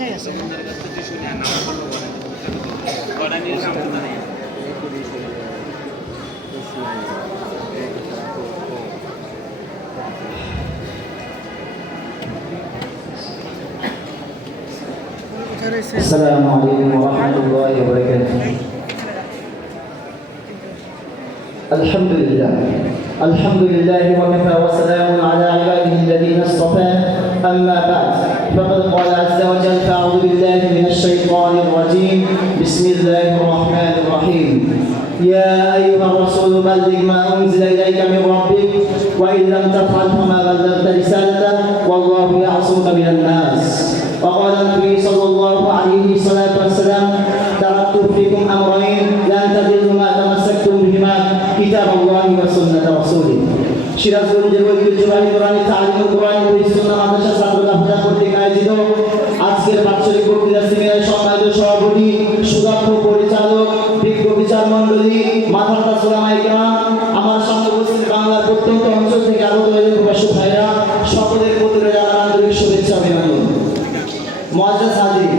السلام عليكم ورحمة الله وبركاته. الحمد لله وكفى وسلام على عباده الذين اصطفى. أما بعد فقد قال عز وجل فأعوذ بالله من الشيطان الرجيم بسم الله الرحمن الرحيم يا أيها الرسول بلغ ما أنزل إليك من ربك وإن لم تفعل فما بلغت رسالته والله يعصمك من الناس. وقال النبي صلى الله عليه وسلم تركت فيكم أمرين لن تضلوا ما تمسكتم بهما كتاب الله وسنة رسوله. সিরাজগঞ্জের ঐতিহ্যবাহী কোরআনী তালিমুল কোরআন ও সুন্নাহ মাদ্রাসা ছাত্ররা কর্তৃক আয়োজিত আজকের বাৎসরিক বক্তৃতা সেমিনারে সম্মানিত সভাপতি, সুদক্ষ পরিচালক, বিজ্ঞ বিচার মণ্ডলী, মাথার সালামাই কেরাম, আমার সামনে উপস্থিত বাংলার প্রত্যন্ত অঞ্চল থেকে আগত প্রবাসী ভাইরা, সকলের প্রতি জানাই আন্তরিক শুভেচ্ছা অভিনন্দন। মুআজ্জাজ হাজির,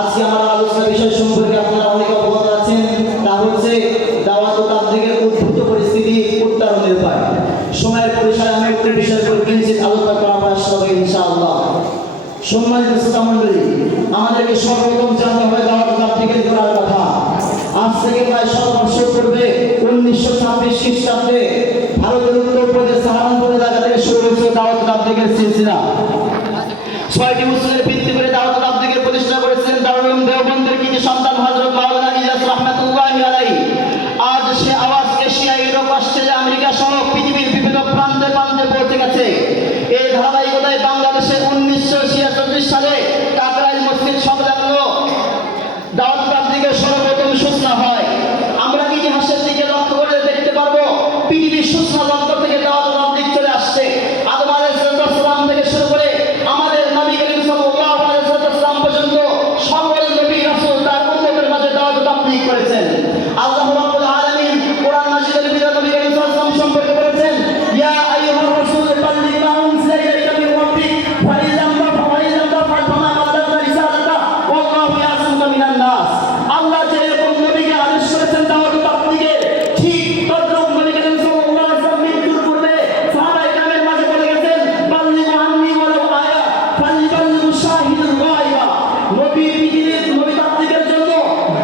আজকে আমার আলোচনার বিষয় সম্পর্কে আপনারা অনেক অবগত আছেন, তা হচ্ছে দাওয়াত ও তাবলীগের উদ্ভূত পরিস্থিতি উত্তরণের উপায়। সময়ের পরিসরে আমি একটি বিষয় করে কিঞ্চিত আলোচনা করা হবে ইনশাআল্লাহ। সম্মানিত শ্রোতামণ্ডলী, আমাদেরকে সর্বপ্রথম জানতে হবে দাওয়াত ও তাবলীগের করার কথা। আজ থেকে প্রায় 7 বছর পূর্বে 1926 খ্রিস্টাব্দে ভারতের উত্তরপ্রদেশ সাহারানপুর এলাকা থেকে শুরু হয়েছিল দাওয়াত ও তাবলীগের সিলসিলা। 6টি উসুলের ভিত্তি করে দাওয়াত ও তাবলীগের প্রতিষ্ঠা করেছিলেন দারুল উলুম দেওবন্দের কৃতি সন্তান হযরত মাওলানা ইলিয়াস রাহমাতুল্লাহি আলাইহি। আজ সে আওয়াজ এশিয়া, ইউরোপ, অস্ট্রেলিয়া, আমেরিকা সহ পৃথিবীর বিভিন্ন প্রান্তে প্রান্তে পৌঁছে গেছে। এই ধারাবাহিকতায় বাংলাদেশে 1946 সালে কাকরাইল মসজিদ সংলগ্ন দাওয়াত ও তাবলীগের সর্বপ্রথম সূচনা হয়। আমরা ইতিহাসের দিকে লক্ষ্য করে দেখতে পারবো পৃথিবীর সূচনা লগ্ন থেকে দাওয়াত ও তাবলীগ চলে আসছে। আদম আলাইহিস সালাম থেকে শুরু করে আমাদের নবী করিম সাল্লাল্লাহু আলাইহি ওয়াসাল্লাম পর্যন্ত সকল নবী রাসূল তার উম্মতের মাঝে দাওয়াত ও তাবলীগ করেছেন। আল্লাহ রাব্বুল আলামিন কোরআন মাজিদের ভিতরে নবী করিম সাল্লাল্লাহু আলাইহি ওয়াসাল্লাম সম্পর্কে বলেছেন, ইয়া আইয়ুহার রাসূল বাল্লিগ মা উনজিলা ইলাইকা মির রাব্বিক ওয়া ইন লাম তাফআল ফামা বাল্লাগতা রিসালাতা ওয়াল্লাহু ইয়াসিমুকা মিনান নাস। আল্লাহ যে এরকম নবীকে আদেশ করেছেন দাওয়াত ও তাবলীগের, ঠিক তদ্রুপ নবী করিম সাল্লাল্লাহু আলাইহি ওয়াসাল্লাম মৃত্যুর পূর্বে সাহাবায়ে কেরামের মাঝে বলে গেছেন, বাল্লিগু আন্নী ওয়ালাউ আয়া ফালিবাল্লিগু শাহিদুল গায়বা। নবী পৃথিবীর নবী তাবলীগের জন্য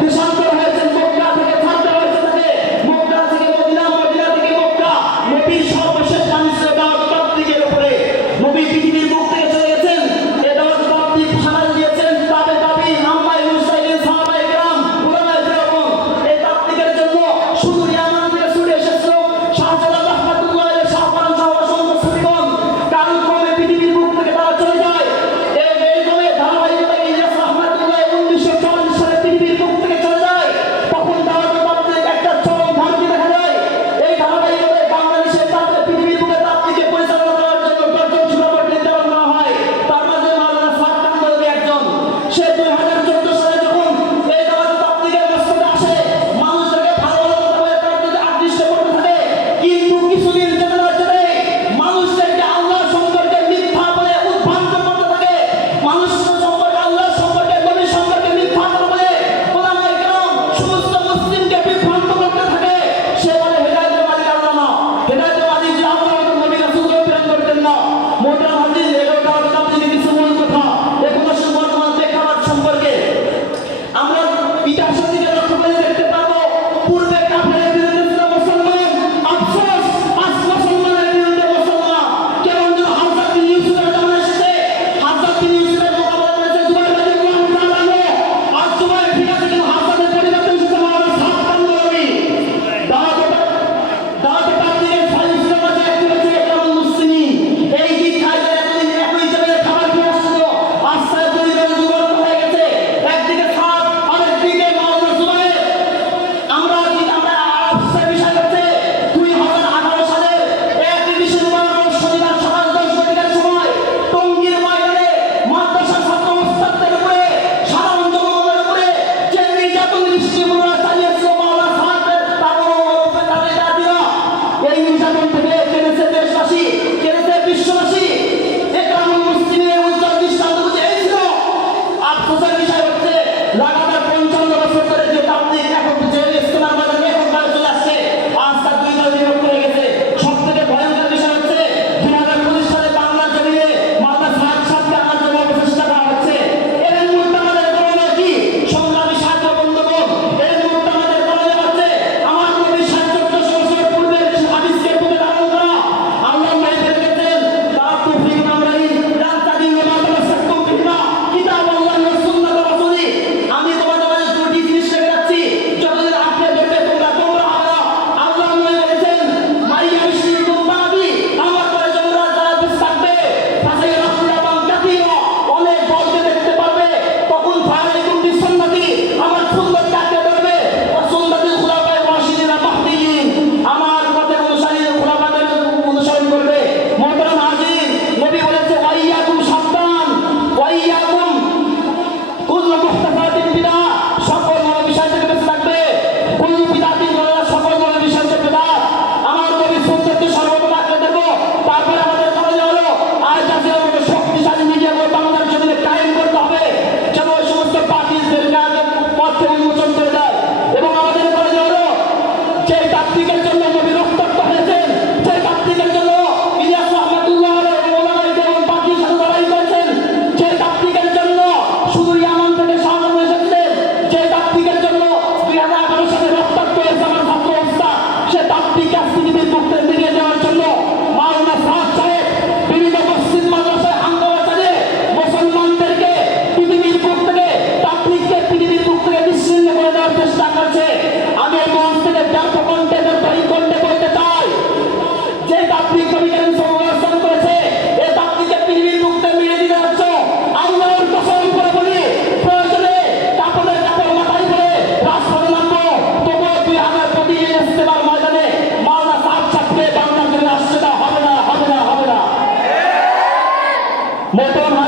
দেশান্তর হয়েছেন, মক্কা থেকে ছাড়তে হয়েছে তাকে, মক্কা থেকে মদিনা, মদিনা থেকে মক্কা। নবীর সর্বশেষ বাণী ছিল দাওয়াত ও তাবলীগের উপরে। নবী পৃথিবীর মুখ থেকে চলে গেছেন, এই দাওয়াত ও তাবলীগ সাড়া দিয়েছেন তাবেঈন, আম্মায়ে মুরসালিন, সাহাবায়ে কেরাম, উলামায়ে কেরাম। এই তাবলীগের জন্য শুধু ইয়ামান থেকে ছুটে এসেছিল শাহজালাল রাহমাতুল্লাহ আলাইহি, শাহপরান সহ অসংখ্য সুফিগণ। কালক্রমে পৃথিবীর মুখ থেকে তারা চলে যায়। এইভাবে ধারাবাহিকতায় ইলিয়াস রাহমাতুল্লাহ 1944 সালে পৃথিবীর মুখ থেকে চলে যায়। তখন দাওয়াত ও তাবলীগ একটা চরম ধারণা দেখা যায়। এই ধারাবাহিকতায় বাংলাদেশের পৃথিবীর বুকে তাবলীগকে পরিচালনা করার জন্য 10 জন সুপারিশ নির্ধারণ করা হয়। তার মাঝে মাওলানা সাদ কান্দরী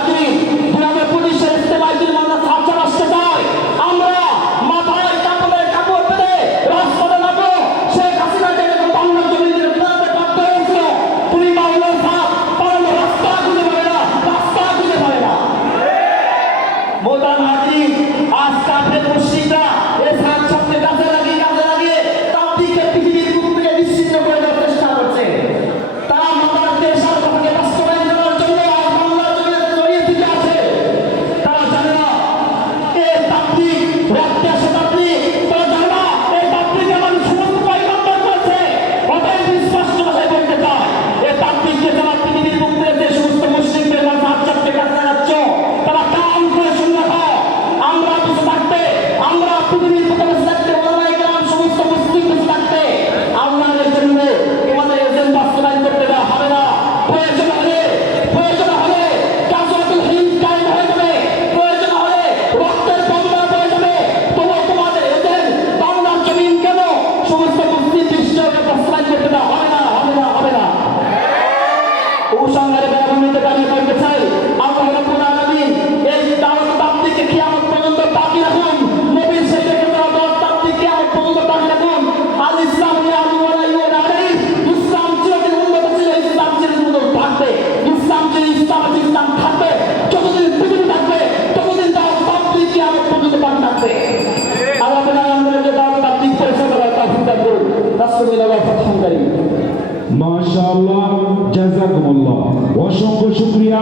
হাজির 2025 ইস্তেমায় যদি আমরা ছাত্র আসতে চাই, আমরা মাথায় কাপড় পেতে রাস্তাতে নামবো। শেখ হাসিনা যেরকম বাংলার জমিনের প্রান্তে বাধ্য হয়েছিল, তুমি বাংলার সাপ পালানো রাস্তা খুঁজে পাবে না, রাস্তা খুঁজে পাবে না। মোতার হাজির আজ কাফের মুশরিকরা এই ছাত্রকে কাজে লাগিয়ে তাবলীগকে পৃথিবীর বুক থেকে নিশ্চিহ্ন করে দেওয়ার চেষ্টা করছে। তারা মাতার দেশের কথাকে বাস্তবায়ন করার জন্য আজ বাংলার জমিনে জড়িয়ে দিতে আছে। তারা জানে না এই তাবলীগ রক্তে আসে তাবলীগ, তারা জানে না এই তাবলীগ আমার সমস্ত পয়গম্বর করেছে। অতএব স্পষ্ট ভাষায় বলতে চায়, এই তাবলীগকে যারা পৃথিবীর বুক থেকে যে সমস্ত মুসলিমদের মাঝে ছাত্রকে কাজে লাগাচ্ছ, তারা কাম করে শুনে রাখো। আমরা বেঁচে থাকতে, আমরা পৃথিবীর বুকে বেঁচে থাকতে, ওলামায়ে কেরাম সমস্ত মুসলিম বেঁচে থাকতে আল্লাহর জন্য তোমাদের এজেন্ট বাস্তবায়ন করতে দেওয়া হবে না। প্রয়োজন হলে গাজওয়াতুল হিন্দ কায়েম হয়ে যাবে, প্রয়োজন হলে রক্তের বন্যা বয়ে যাবে, তবুও তোমাদের এজেন্ট বাংলার জমিন কেন সমস্ত মুসলিম বিশ্বকে বাস্তবায়ন করতে দেওয়া হবে না, হবে না। উপসংহারে ব্যবহৃত দাঁড়িয়ে করতে চাই, আল্লাহ রাব্বুল আলামিন এই দাওয়াত তাবলীগকে কিয়ামত পর্যন্ত বাকি রাখুন। নবীর সেই দেখে দাওয়াত তাবলীগকে কিয়ামত পর্যন্ত বাকি রাখুন। আল ইসলাম ইয়ালু ওয়া লা ইউলা আলাইহি, ইসলাম চিরদিন উন্নত ছিল, ইসলাম চিরদিন উন্নত থাকবে। ইসলাম থাকবে, যতদিন পৃথিবী থাকবে ততদিন দাওয়াত তাবলীগ কিয়ামত পর্যন্ত বাকি থাকবে। আল্লাহ তাআলা আমাদেরকে দাওয়াত তাবলীগ পরিচালনা করার তৌফিক দান করুন। রাসূলুল্লাহ ফাতহুল কারীম। মাশাআল্লাহ, জাযাকুমুল্লাহ। অসংখ্য শুকরিয়া।